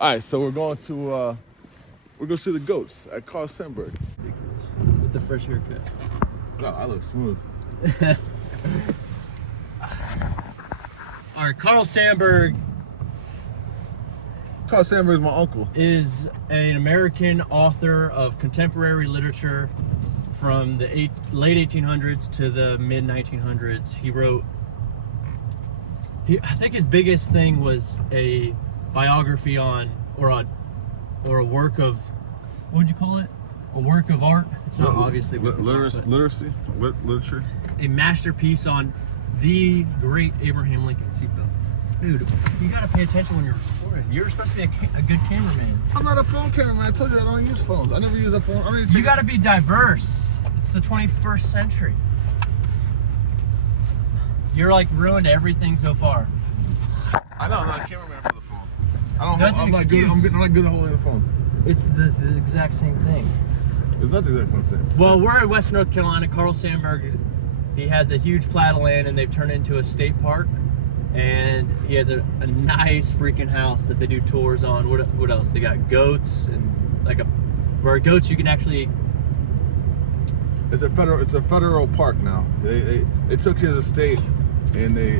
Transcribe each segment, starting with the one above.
All right, so we're going to see the goats at Carl Sandburg. With the fresh haircut. God, I look smooth. All right, Carl Sandburg. Carl Sandburg is my uncle. Is an American author of contemporary literature from the late 1800s to the mid 1900s. He wrote. I think his biggest thing was a biography on, or a work of, what would you call it? A work of art. It's not obviously literacy, literature. A masterpiece on the great Abraham Lincoln seatbelt. Dude, you gotta pay attention when you're recording. You're supposed to be a good cameraman. I'm not a phone cameraman. I told you I don't use phones. I never use a phone. You gotta be diverse. It's the 21st century. You're like ruined everything so far. I know, I'm not a cameraman for the phone. I'm not good at holding the phone. It's the exact same thing. It's not the exact same thing. Well, we're in Western North Carolina. Carl Sandburg, he has a huge plat of land, and they've turned it into a state park. And he has a nice freaking house that they do tours on. What else? They got goats and where goats you can actually. It's a federal park now. They took his estate and they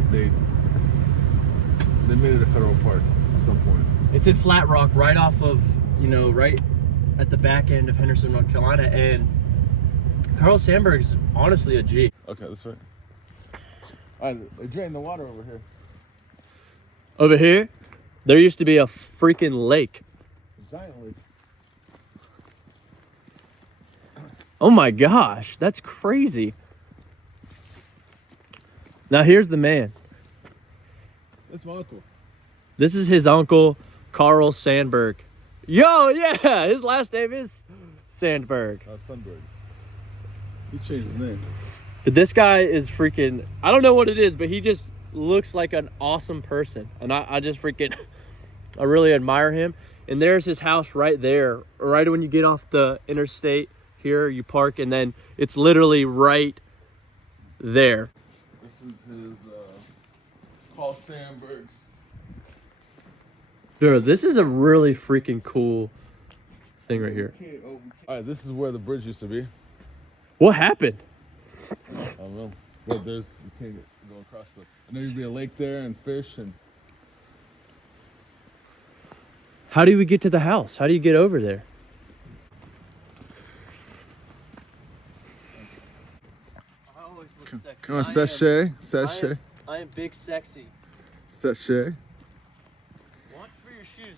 made it a federal park at some point. It's in Flat Rock, right off of, right at the back end of Henderson, North Carolina, and Carl Sandburg is honestly a G. Okay, that's right. All right, they drain the water over here. Over here, there used to be a freaking lake. A giant lake. Oh my gosh, that's crazy. Now here's the man. That's my uncle. This is his uncle, Carl Sandburg. Yo, yeah, his last name is Sandburg. Sandburg. He changed his name. But this guy is freaking, I don't know what it is, but he just looks like an awesome person. And I just freaking, I really admire him. And there's his house right there. Right when you get off the interstate here, you park, and then it's literally right there. This is his, Carl Sandburg's. Dude, this is a really freaking cool thing right here. All right, this is where the bridge used to be. What happened? I don't know, but you can't go across and there used to be a lake there and fish and. How do we get to the house? How do you get over there? I always look sexy. Come on, sachet. I am big sexy. Sachet. Watch for your shoes.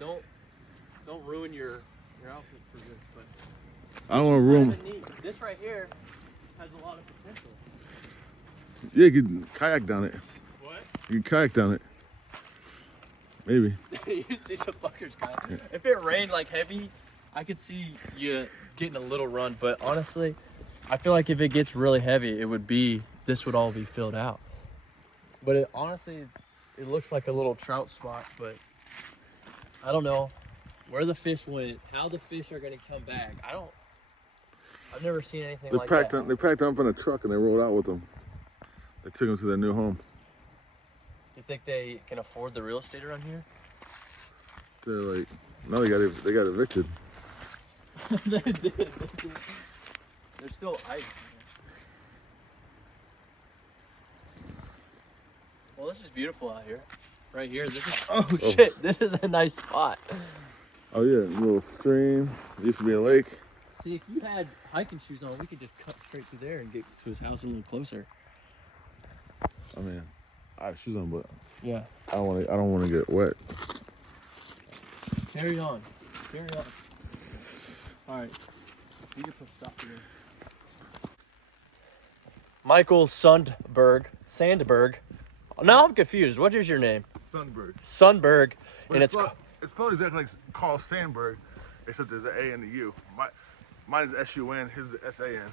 Don't ruin your outfit for this. But I don't want to ruin. This right here has a lot of potential. Yeah, you can kayak down it. What? You can kayak down it. Maybe. You see some fuckers, guys. Yeah. If it rained like heavy, I could see you getting a little run. But honestly, I feel like if it gets really heavy, this would all be filled out. But it looks like a little trout spot. But I don't know where the fish went, how the fish are gonna come back. I've never seen anything like that. They packed them up in a truck and they rolled out with them. They took them to their new home. You think they can afford the real estate around here? They're like, no, they got evicted. They did. They're still ice. Well, this is beautiful out here. Right here. Oh shit, this is a nice spot. Oh yeah, a little stream. It used to be a lake. See, if you had hiking shoes on, we could just cut straight through there and get to his house a little closer. I mean, I have shoes on, but yeah, I don't want to get wet. Carry on. All right, you can put stop here. Michael Sandburg. Now I'm confused. What is your name? Sandburg. And it's spelled exactly like Carl Sandburg, except there's an A and a U. Mine is S-U-N, his is S-A-N.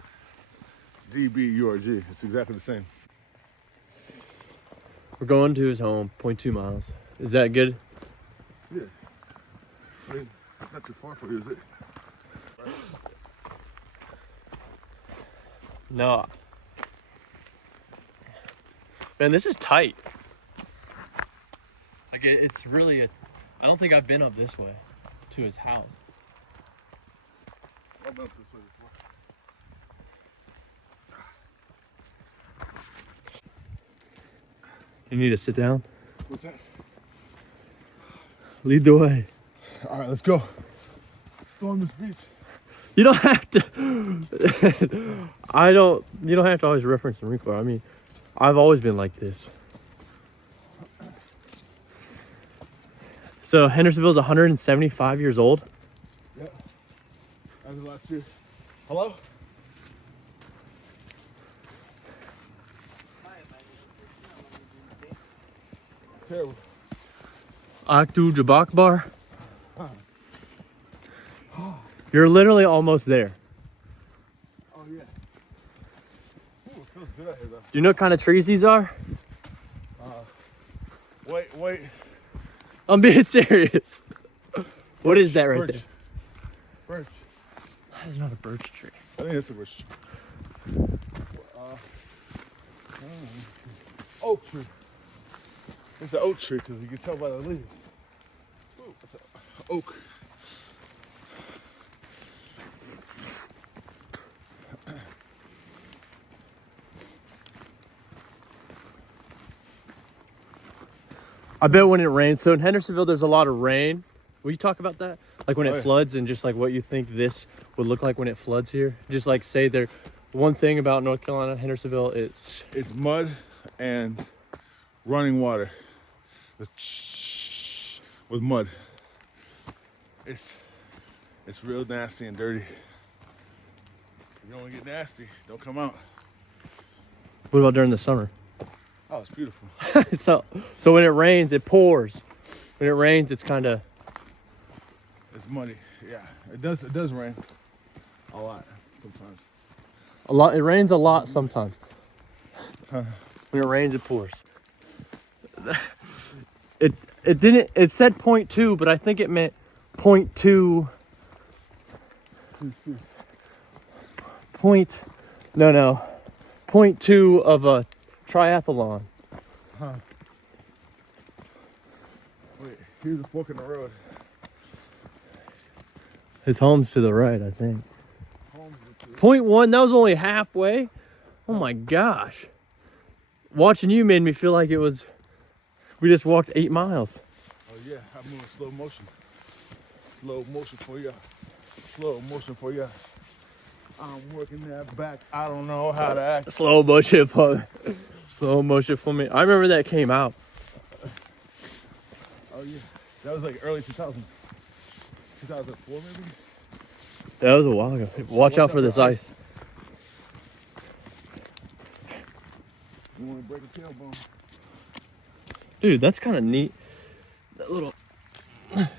D-B-U-R-G. It's exactly the same. We're going to his home, 0.2 miles. Is that good? Yeah. I mean, it's not too far for you, is it? No. Man, this is tight. Like it's really I don't think I've been up this way to his house. I've been up this way before. You need to sit down. What's that? Lead the way. All right, let's go. Storm this beach. You don't have to. You don't have to always reference the Marine Corps. I mean, I've always been like this. So Hendersonville's 175 years old. Yeah. That was last year. Hello? Terrible. Aktu Jabak Bar. You're literally almost there. Oh yeah. Ooh, it feels good out here though. Do you know what kind of trees these are? Wait. I'm being serious. What is that right Birch. there? Birch. That is not a birch tree. I think it's a birch. Oak tree. It's an oak tree because you can tell by the leaves. Ooh, it's an oak. I bet when it rains. So in Hendersonville, there's a lot of rain. Will you talk about that? Like when Oh, it yeah. floods and just like what you think this would look like when it floods here? Just like say there, one thing about North Carolina, Hendersonville, is It's mud and running water. With mud. It's real nasty and dirty. If you don't want to get nasty, don't come out. what about during the summer? Oh, it's beautiful. So when it rains, it pours. When it rains, it's kind of, It's muddy. Yeah, it does rain a lot sometimes. a lot. It rains a lot sometimes. When it rains, it pours. It didn't. It said 0.2, but I think it meant 0.2. No. 0.2 of a triathlon. Wait, here's a fork in the road. His home's to the right, I think. 0.1. That was only halfway. Oh my gosh. Watching you made me feel like it was. We just walked 8 miles. Oh yeah, I'm moving slow motion. Slow motion for ya. Slow motion for ya. I'm working that back. I don't know how to act. Slow motion for me. Slow motion for me. I remember that came out. Oh yeah, that was like early 2000s. 2004 maybe? That was a while ago. Watch out for this ice. You want to break a tailbone? Dude, that's kind of neat. That little. It's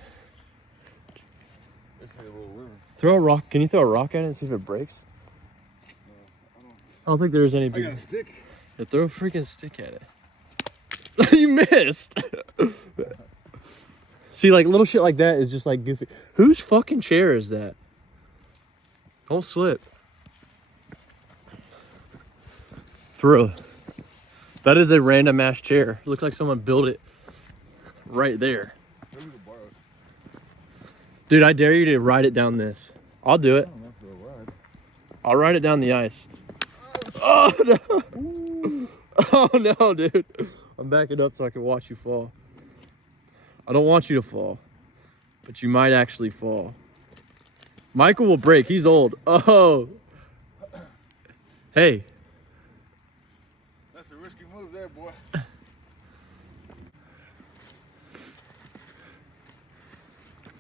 like a little river. Throw a rock. Can you throw a rock at it and see if it breaks? I don't think there's any I big. got a stick. Yeah, throw a freaking stick at it. You missed. See, like little shit like that is just like goofy. Whose fucking chair is that? Don't slip. For real. That is a random ass chair. Looks like someone built it right there. Maybe we can borrow it. Dude, I dare you to ride it down this. I'll do it. I don't know if they'll ride. I'll ride it down the ice. Oh no! Oh no, dude. I'm backing up so I can watch you fall. I don't want you to fall, but you might actually fall. Michael will break. He's old. Oh. Hey. That's a risky move there, boy.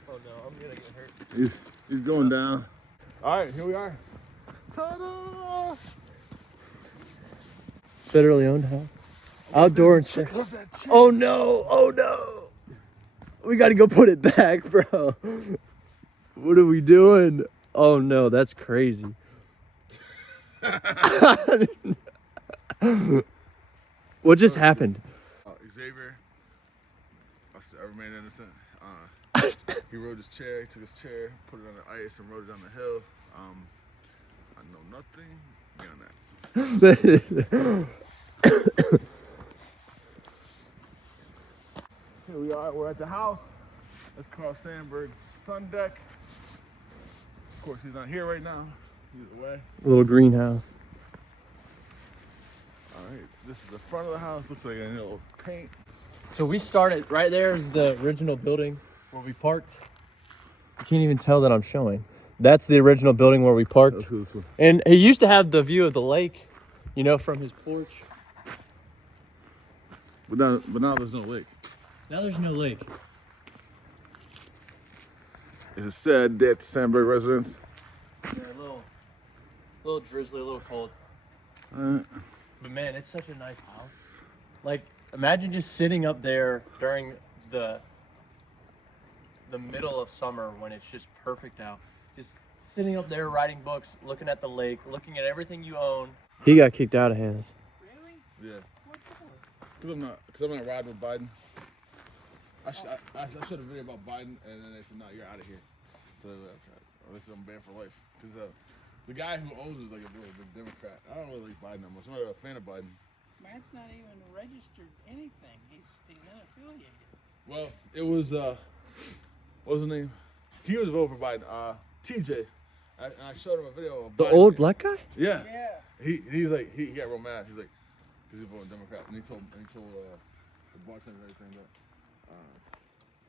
Oh no, I'm gonna get hurt. He's going down. All right, here we are. Ta-da! Federally owned house. Outdoor and shit. Close that shit. Oh no! Oh no! We gotta go put it back, bro. What are we doing? Oh no, that's crazy. What just happened? Xavier, I remain innocent. He rode his chair, he took his chair, put it on the ice, and rode it down the hill. I know nothing beyond that. Here we are, we're at the house. That's Carl Sandburg's sun deck. Of course, he's not here right now. He's away. Little greenhouse. All right, this is the front of the house. Looks like a little paint. So we started right there is the original building where we parked. You can't even tell that I'm showing. That's the original building where we parked. Let's go this way. And he used to have the view of the lake, you know, from his porch. But now there's no lake. Now there's no lake. It's a sad dead Sandburg residence. Yeah, a little drizzly, a little cold. But man, it's such a nice house. Like, imagine just sitting up there during the middle of summer when it's just perfect out. Just sitting up there writing books, looking at the lake, looking at everything you own. He got kicked out of his. Really? Yeah. What for? Because I'm not riding with Biden. I showed a video about Biden, and then they said, "No, you're out of here." So they said I'm banned for life. Because the guy who owns it is like a really big Democrat. I don't really like Biden that much. I'm not a fan of Biden. Matt's not even registered anything. He's unaffiliated. Well, it was what was his name? He was voting for Biden. TJ. And I showed him a video of The Biden. old black guy? Yeah. Yeah. He was like he got real mad. He's like, because he's voting Democrat, and he told the bartender and everything that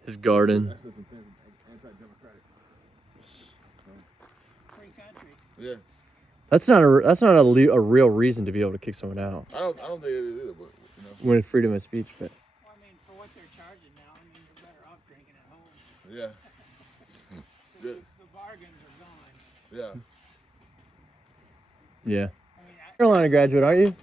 His garden. I said some things anti-democratic. Free country. Yeah. That's not a real reason to be able to kick someone out. I don't think it is either, but you know. When freedom of speech, but Well, I mean, for what they're charging now, I mean, you're better off drinking at home. Yeah. Good. The bargains are gone. Yeah. yeah. I mean, Carolina graduate, aren't you?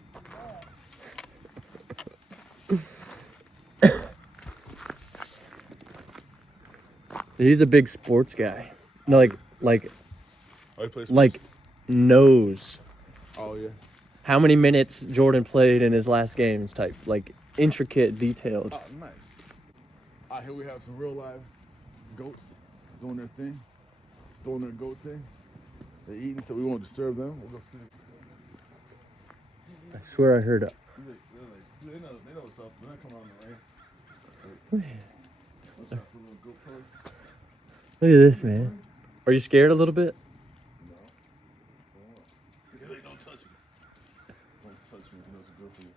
He's a big sports guy. No, like Oh, he plays like knows Oh yeah. how many minutes Jordan played in his last games type, like intricate, detailed. Oh, nice. Here we have some real live goats doing their thing, doing their goat thing. They're eating, so we won't disturb them. We'll go see. I swear I heard it. They know what's up. They're not coming on the rain. Let's try to put a little goat pose. Look at this, man. Are you scared a little bit? No. Don't touch me. Don't touch me. That's good for you.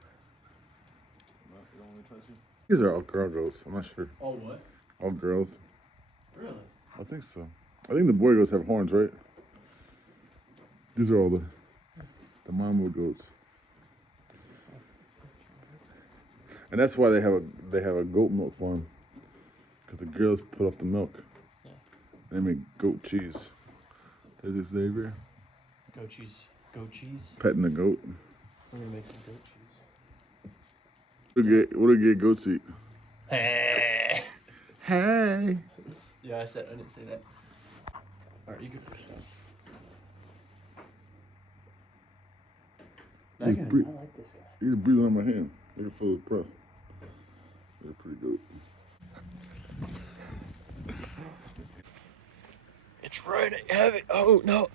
No, you don't want to touch you? These are all girl goats. I'm not sure. Oh, what? All girls. Really? I think so. I think the boy goats have horns, right? These are all the mama goats. And that's why they have a goat milk farm. Because the girls put off the milk. Yeah. And they make goat cheese. There's Xavier. Goat cheese. Goat cheese. Petting the goat. We're gonna make some goat cheese. What do get goats eat? Hey. Hey. Yeah, I didn't say that. All right, you can push that. He's That guy's, bre- I like this guy. He's breathing on my hand. They're full of breath. They're pretty goat. It's raining heavy. Oh no.